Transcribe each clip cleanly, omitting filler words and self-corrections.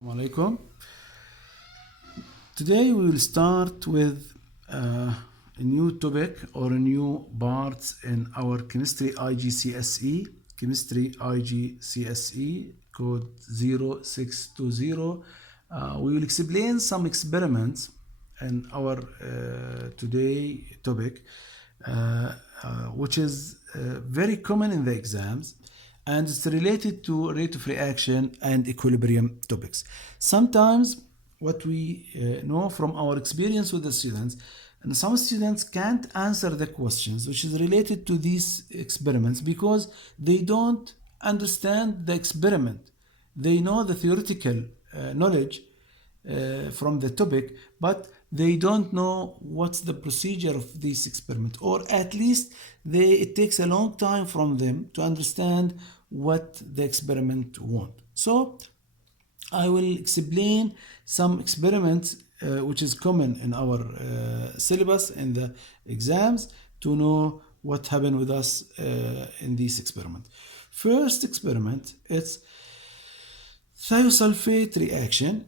Alaikum. Today we will start with a new topic or a new part in our chemistry IGCSE code 0620. We will explain some experiments in our today topic, which is very common in the exams, and it's related to rate of reaction and equilibrium topics. Sometimes what we know from our experience with the students, and some students can't answer the questions which is related to these experiments because they don't understand the experiment. They know the theoretical knowledge from the topic, but they don't know what's the procedure of this experiment, or at least it takes a long time from them to understand what the experiment want. So I will explain some experiments which is common in our syllabus in the exams to know what happened with us in this experiment. First experiment, it's thiosulfate reaction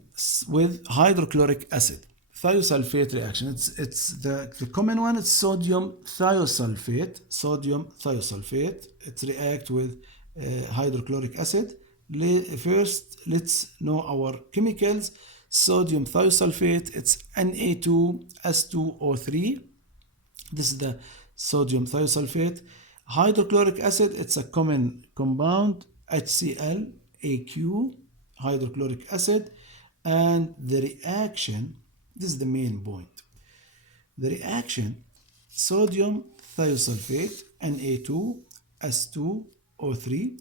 with hydrochloric acid. Thiosulfate reaction, it's the common one, it's sodium thiosulfate. It reacts with hydrochloric acid. First, let's know our chemicals. Sodium thiosulfate, it's Na2S2O3. This is the sodium thiosulfate. Hydrochloric acid, it's a common compound, HCl, hydrochloric acid. And the reaction, this is the main point. The reaction, sodium thiosulfate, Na2S2O3,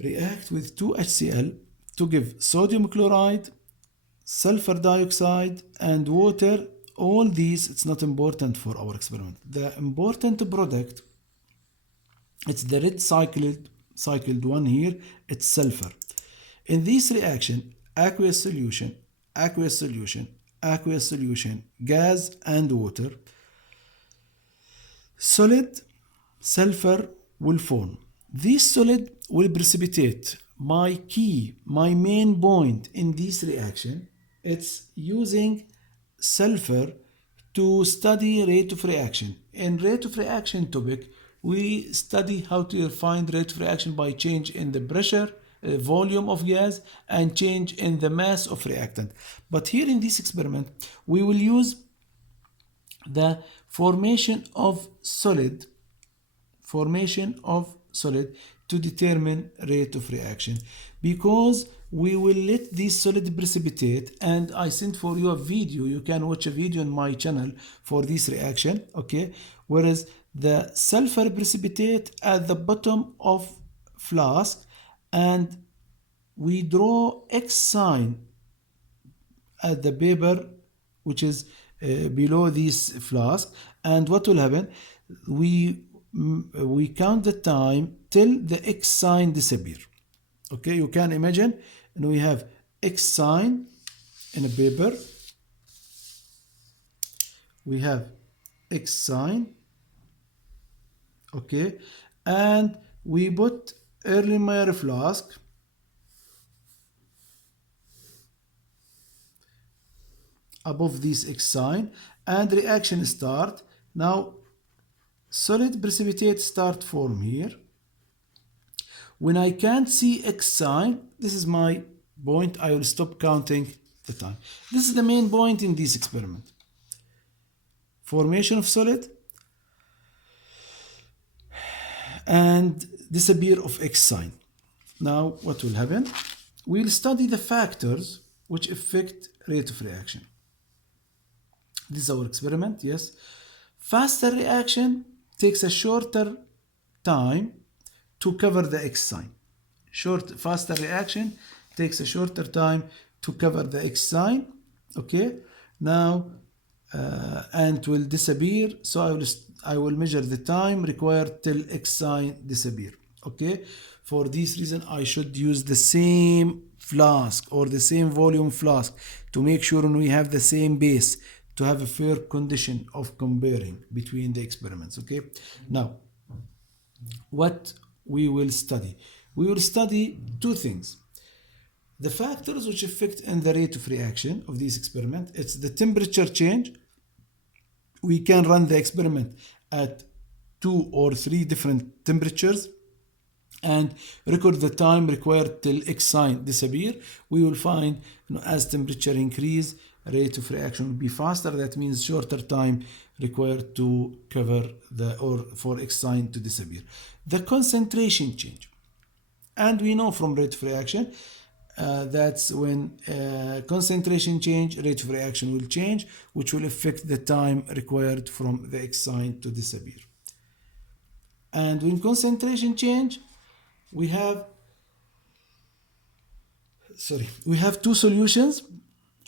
react with 2HCl to give sodium chloride, sulfur dioxide, and water. All these, it's not important for our experiment. The important product, it's the red cycled one here, it's sulfur. In this reaction, aqueous solution, gas and water, solid sulfur will form. This solid will precipitate. My main point in this reaction, it's using sulfur to study rate of reaction. In rate of reaction topic, we study how to find rate of reaction by change in the pressure, volume of gas, and change in the mass of reactant. But here in this experiment, we will use the formation of solid to determine rate of reaction, because we will let this solid precipitate, and I sent for you a video. You can watch a video on my channel for this reaction, okay? Whereas the sulfur precipitate at the bottom of flask, and we draw X sign at the paper which is below this flask, and what will happen? We count the time till the X sign disappear. Okay, you can imagine, and we have X sign in a paper. We have X sign, okay, and we put Erlenmeyer flask above this X sign, and reaction start. Now solid precipitate start form here. When I can't see X sign, this is my point, I will stop counting the time. This is the main point in this experiment. Formation of solid and disappear of X sign. Now what will happen? We'll study the factors which affect rate of reaction. This is our experiment, yes. Faster reaction takes a shorter time to cover the X sign. Faster reaction takes a shorter time to cover the X sign, okay? Now, and will disappear, so I will measure the time required till X sign disappear, okay? For this reason, I should use the same flask or the same volume flask to make sure we have the same base, to have a fair condition of comparing between the experiments, okay? Now, what we will study? We will study two things. The factors which affect in the rate of reaction of this experiment, it's the temperature change. We can run the experiment at 2 or 3 different temperatures and record the time required till X sign disappear. We will find, as temperature increase, rate of reaction will be faster. That means shorter time required to cover or for X sign to disappear. The concentration change, and we know from rate of reaction that's when concentration change, rate of reaction will change, which will affect the time required from the X sign to disappear. And when concentration change, we have two solutions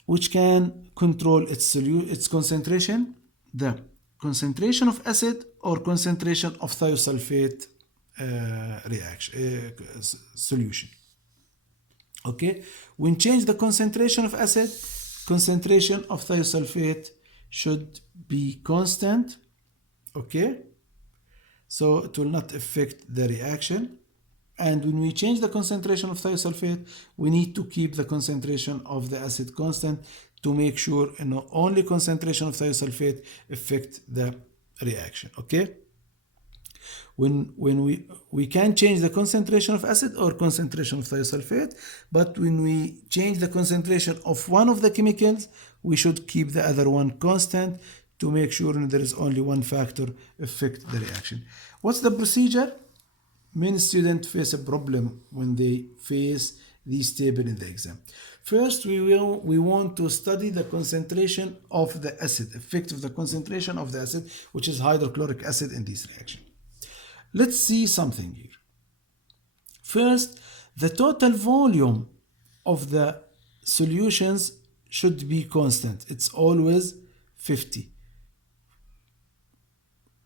which can control its concentration: the concentration of acid or concentration of thiosulfate solution. Okay, when change the concentration of acid, concentration of thiosulfate should be constant. Okay, so it will not affect the reaction. And when we change the concentration of thiosulfate, we need to keep the concentration of the acid constant to make sure only concentration of thiosulfate affect the reaction. Okay, when we can change the concentration of acid or concentration of thiosulfate, but when we change the concentration of one of the chemicals, we should keep the other one constant to make sure there is only one factor affect the reaction. What's the procedure? Many students face a problem when they face this table in the exam. First, we want to study the concentration of the acid, effect of the concentration of the acid, which is hydrochloric acid in this reaction. Let's see something here. First, the total volume of the solutions should be constant. It's always 50.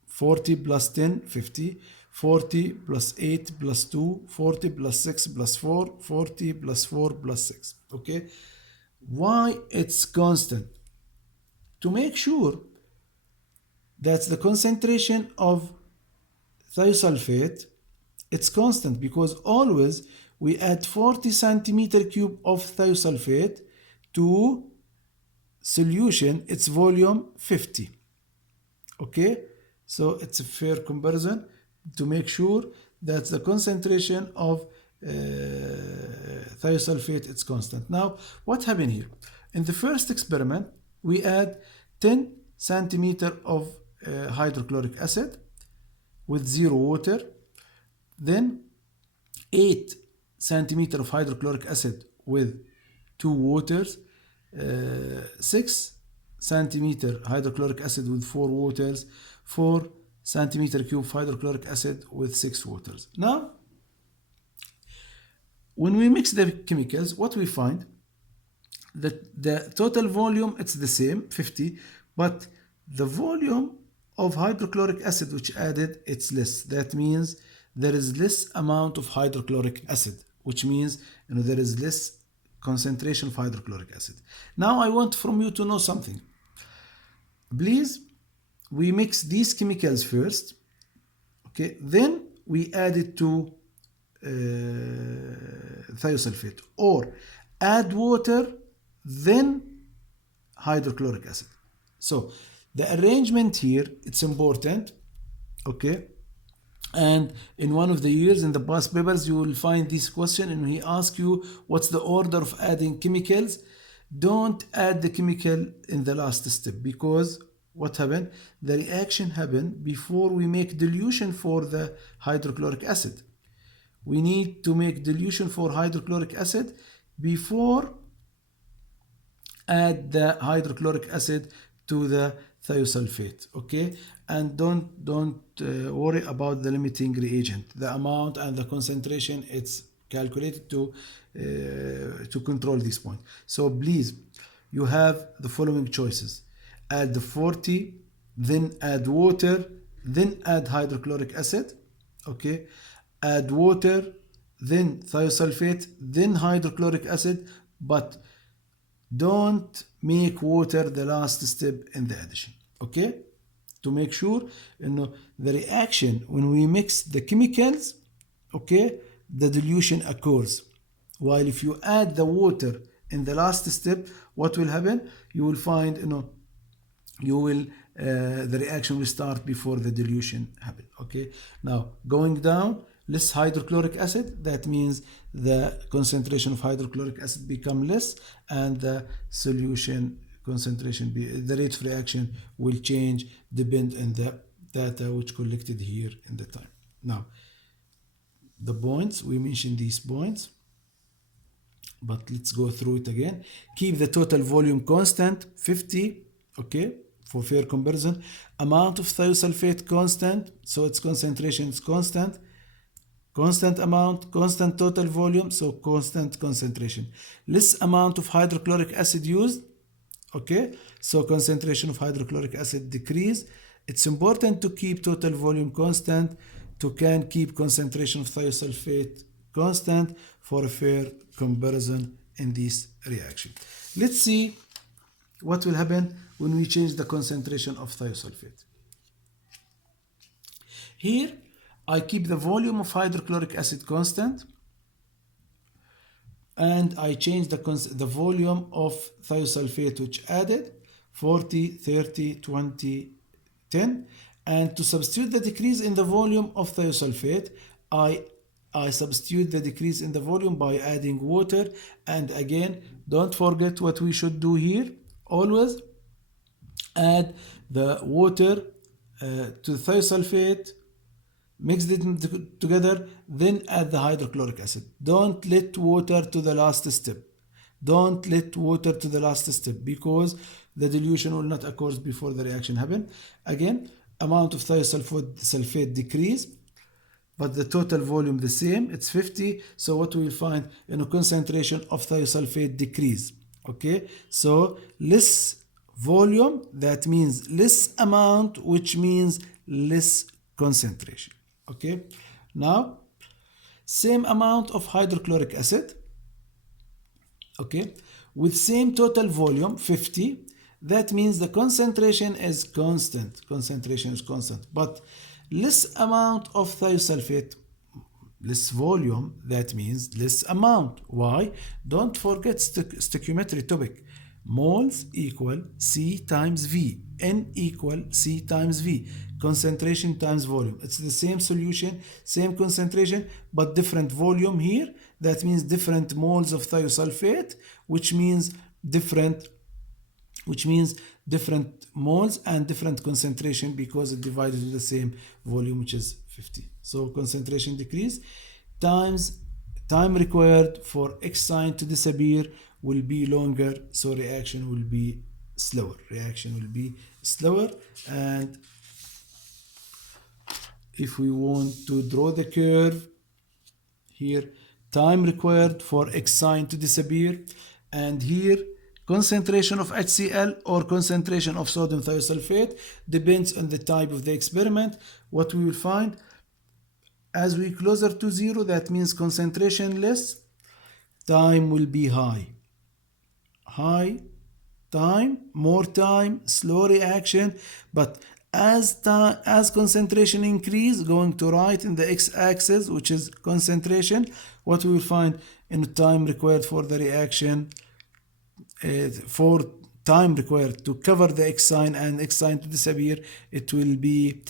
40 plus 10, 50. 40 plus 8 plus 2, 40 plus 6 plus 4, 40 plus 4 plus 6. Okay? Why it's constant? To make sure that the concentration of thiosulfate, it's constant, because always we add 40 centimeter cube of thiosulfate to solution, its volume 50. Okay? So it's a fair comparison to make sure that the concentration of thiosulfate is constant. Now, what happened here? In the first experiment, we add 10 centimeter of hydrochloric acid with 0 water, then 8 centimeter of hydrochloric acid with 2 waters, 6 centimeter hydrochloric acid with 4 waters, 4 centimeter cube hydrochloric acid with 6 waters. Now, when we mix the chemicals, what we find that the total volume, it's the same, 50, but the volume of hydrochloric acid which added, it's less. That means there is less amount of hydrochloric acid, which means there is less concentration of hydrochloric acid. Now I want from you to know something. Please, we mix these chemicals first, okay, then we add it to thiosulfate, or add water, then hydrochloric acid. So the arrangement here, it's important, okay? And in one of the years in the past papers, you will find this question and he asks you what's the order of adding chemicals. Don't add the chemical in the last step, because what happened? The reaction happened before we make dilution for the hydrochloric acid. We need to make dilution for hydrochloric acid before add the hydrochloric acid to the thiosulfate, okay? And don't worry about the limiting reagent. The amount and the concentration, it's calculated to control this point. So please, you have the following choices. Add the 40, then add water, then add hydrochloric acid, okay? Add water, then thiosulfate, then hydrochloric acid, but don't make water the last step in the addition, okay? To make sure the reaction, when we mix the chemicals, okay, the dilution occurs. While if you add the water in the last step, what will happen? You will find, the reaction will start before the dilution happen. Okay, now going down, less hydrochloric acid, that means the concentration of hydrochloric acid become less, and the solution concentration, the rate of reaction will change depend on the data which collected here in the time. Now the points, we mentioned these points, but let's go through it again. Keep the total volume constant 50, okay, for fair comparison. Amount of thiosulfate constant, so its concentration is constant. Constant amount, constant total volume, so constant concentration. Less amount of hydrochloric acid used, okay, so concentration of hydrochloric acid decrease. It's important to keep total volume constant to can keep concentration of thiosulfate constant for a fair comparison in this reaction. Let's see what will happen when we change the concentration of thiosulfate. Here I keep the volume of hydrochloric acid constant, and I change the volume of thiosulfate which added 40, 30, 20, 10, and to substitute the decrease in the volume of thiosulfate, I substitute the decrease in the volume by adding water. And again, don't forget what we should do here. Always add the water to the thiosulfate, mix them together, then add the hydrochloric acid. Don't let water to the last step. Don't let water to the last step, because the dilution will not occur before the reaction happen. Again, amount of thiosulfate decrease, but the total volume the same, it's 50. So what we will find, concentration of thiosulfate decrease. Okay, so less volume, that means less amount, which means less concentration. Okay, now same amount of hydrochloric acid, okay, with same total volume 50, that means the concentration is constant. But less amount of thiosulfate, less volume, that means less amount. Why? Don't forget stoichiometry topic. Moles equal C times V. N equal C times V. Concentration times volume. It's the same solution, same concentration, but different volume here. That means different moles of thiosulfate, which means different moles and different concentration, because it divided with the same volume, which is 50. So concentration decrease times time required for X sign to disappear will be longer, so reaction will be slower. And if we want to draw the curve here, time required for X sign to disappear, and here concentration of HCl or concentration of sodium thiosulfate, depends on the type of the experiment. What we will find, as we closer to zero, that means concentration less, time will be high time, more time, slow reaction. But as concentration increase, going to right in the x-axis, which is concentration, what we will find in the time required for the reaction, for time required to cover the X sign and X sign to disappear, it will be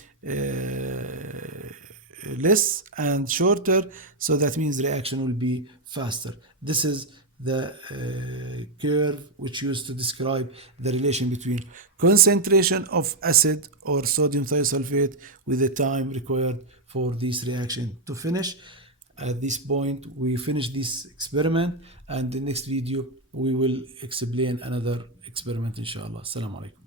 less and shorter, so that means the reaction will be faster. This is the curve which used to describe the relation between concentration of acid or sodium thiosulfate with the time required for this reaction to finish. At this point, we finish this experiment, and the next video we will explain another experiment, inshallah. Assalamu alaikum.